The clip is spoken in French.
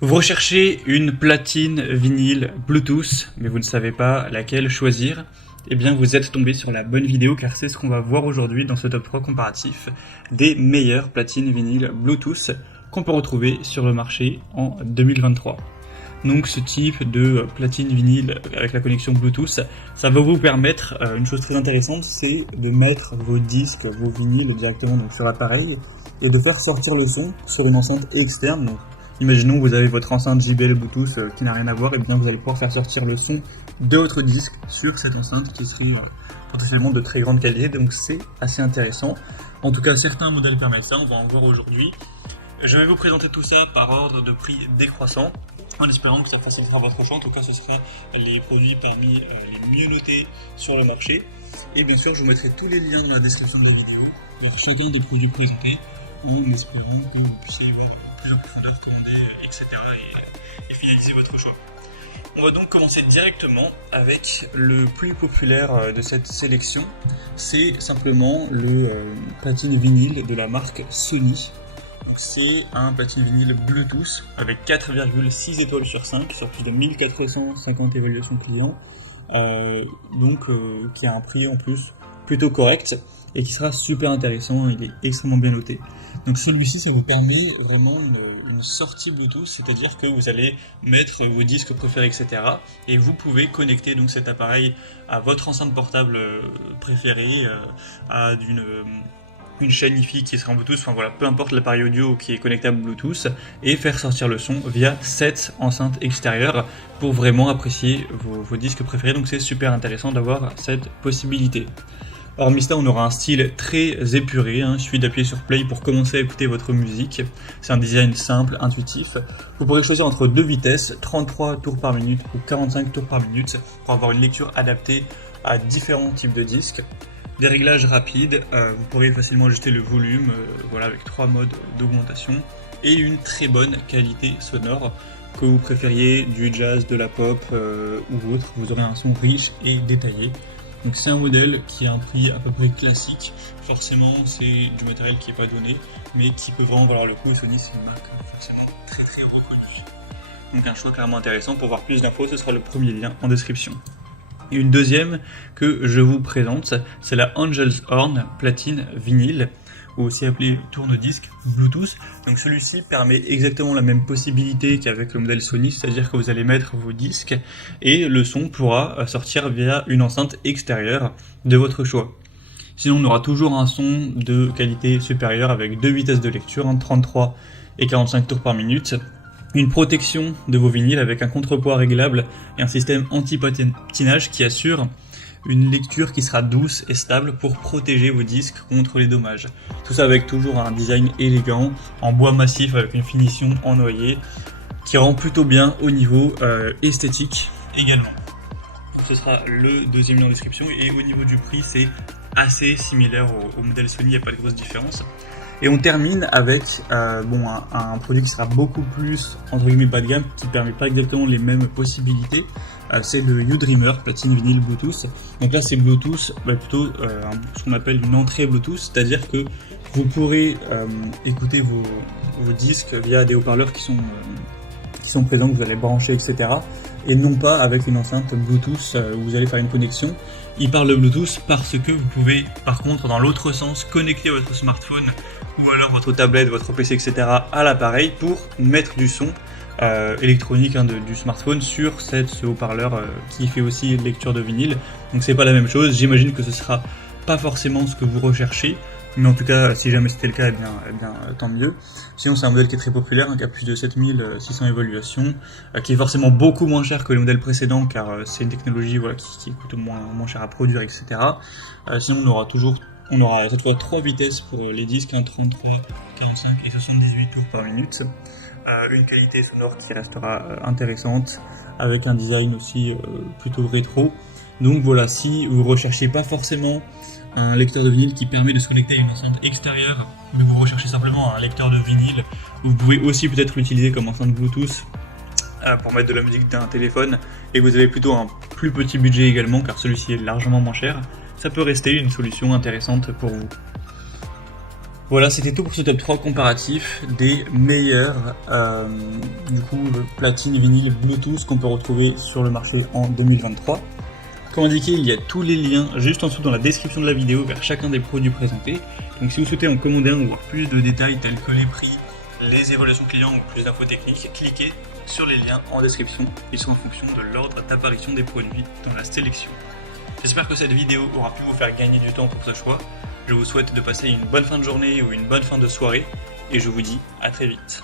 Vous recherchez une platine vinyle Bluetooth, mais vous ne savez pas laquelle choisir. Eh bien, vous êtes tombé sur la bonne vidéo car c'est ce qu'on va voir aujourd'hui dans ce top 3 comparatif des meilleures platines vinyle Bluetooth qu'on peut retrouver sur le marché en 2023. Donc ce type de platine vinyle avec la connexion Bluetooth, ça va vous permettre une chose très intéressante, c'est de mettre vos disques, vos vinyles directement donc, sur l'appareil et de faire sortir le son sur une enceinte externe. Donc, imaginons que vous avez votre enceinte JBL Bluetooth qui n'a rien à voir, et bien vous allez pouvoir faire sortir le son de votre disque sur cette enceinte qui serait potentiellement de très grande qualité, donc c'est assez intéressant. En tout cas, certains modèles permettent ça, on va en voir aujourd'hui. Je vais vous présenter tout ça par ordre de prix décroissant, en espérant que ça facilitera votre choix. En tout cas, ce sera les produits parmi les mieux notés sur le marché. Et bien sûr, je vous mettrai tous les liens dans la description de la vidéo, chacun des produits présentés, en espérant que vous puissiez plus en profondeur commander, etc. et finaliser votre choix. On va donc commencer directement avec le plus populaire de cette sélection. C'est simplement le platine vinyle de la marque Sony. C'est un platine vinyle Bluetooth avec 4,6 étoiles sur 5 sur plus de 1450 évaluations clients, qui a un prix en plus plutôt correct et qui sera super intéressant, il est extrêmement bien noté. Donc celui-ci, ça vous permet vraiment une sortie Bluetooth, c'est-à-dire que vous allez mettre vos disques préférés, etc. et vous pouvez connecter donc cet appareil à votre enceinte portable préférée, à une chaîne Hi-Fi qui sera en Bluetooth, enfin voilà, peu importe l'appareil audio qui est connectable Bluetooth, et faire sortir le son via cette enceinte extérieure pour vraiment apprécier vos disques préférés. Donc c'est super intéressant d'avoir cette possibilité. Hormis ça, on aura un style très épuré, il suffit d'appuyer sur play pour commencer à écouter votre musique. C'est un design simple, intuitif. Vous pourrez choisir entre deux vitesses, 33 tours par minute ou 45 tours par minute, pour avoir une lecture adaptée à différents types de disques. Des réglages rapides, vous pourrez facilement ajuster le volume, avec 3 modes d'augmentation, et une très bonne qualité sonore, que vous préfériez du jazz, de la pop ou autre, vous aurez un son riche et détaillé. Donc c'est un modèle qui a un prix à peu près classique, forcément c'est du matériel qui n'est pas donné, mais qui peut vraiment valoir le coup, et Sony c'est une marque forcément très très reconnue. Donc un choix clairement intéressant. Pour voir plus d'infos, ce sera le premier lien en description. Et une deuxième que je vous présente, c'est la Angel's Horn platine vinyle, ou aussi appelé tourne-disque Bluetooth. Donc celui-ci permet exactement la même possibilité qu'avec le modèle Sony, c'est-à-dire que vous allez mettre vos disques et le son pourra sortir via une enceinte extérieure de votre choix. Sinon, on aura toujours un son de qualité supérieure avec deux vitesses de lecture, 33 et 45 tours par minute. Une protection de vos vinyles avec un contrepoids réglable et un système anti-patinage qui assure une lecture qui sera douce et stable pour protéger vos disques contre les dommages. Tout ça avec toujours un design élégant, en bois massif avec une finition en noyer qui rend plutôt bien au niveau esthétique également. Donc ce sera le deuxième lien en description, et au niveau du prix c'est assez similaire au modèle Sony, il n'y a pas de grosse différence. Et on termine avec un produit qui sera beaucoup plus, entre guillemets, bas de gamme, qui ne permet pas exactement les mêmes possibilités. C'est le U-Dreamer platine vinyle Bluetooth. Donc là, c'est Bluetooth, plutôt ce qu'on appelle une entrée Bluetooth, c'est-à-dire que vous pourrez écouter vos disques via des haut-parleurs qui sont présents, que vous allez brancher, etc. Et non pas avec une enceinte Bluetooth où vous allez faire une connexion. Il parle de Bluetooth parce que vous pouvez, par contre, dans l'autre sens, connecter votre smartphone ou alors votre tablette, votre PC, etc. à l'appareil pour mettre du son électronique du smartphone sur ce haut-parleur qui fait aussi lecture de vinyle. Donc c'est pas la même chose, j'imagine que ce sera pas forcément ce que vous recherchez, mais en tout cas si jamais c'était le cas, eh bien tant mieux. Sinon c'est un modèle qui est très populaire, qui a plus de 7600 évaluations, qui est forcément beaucoup moins cher que les modèles précédents car c'est une technologie qui coûte moins cher à produire, etc. Sinon on aura cette fois 3 vitesses pour les disques, 33, 45 et 78 tours par minute. Une qualité sonore qui restera intéressante, avec un design aussi plutôt rétro. Donc voilà, si vous recherchez pas forcément un lecteur de vinyle qui permet de se connecter à une enceinte extérieure, mais vous recherchez simplement un lecteur de vinyle, vous pouvez aussi peut-être l'utiliser comme enceinte Bluetooth pour mettre de la musique d'un téléphone, et vous avez plutôt un plus petit budget également car celui-ci est largement moins cher, ça peut rester une solution intéressante pour vous. Voilà, c'était tout pour ce top 3 comparatif des meilleurs platine, vinyle, Bluetooth qu'on peut retrouver sur le marché en 2023. Comme indiqué, il y a tous les liens juste en dessous dans la description de la vidéo vers chacun des produits présentés. Donc si vous souhaitez en commander un ou voir plus de détails tels que les prix, les évaluations clients ou plus d'infos techniques, cliquez sur les liens en description. Ils sont en fonction de l'ordre d'apparition des produits dans la sélection. J'espère que cette vidéo aura pu vous faire gagner du temps pour ce choix. Je vous souhaite de passer une bonne fin de journée ou une bonne fin de soirée et je vous dis à très vite.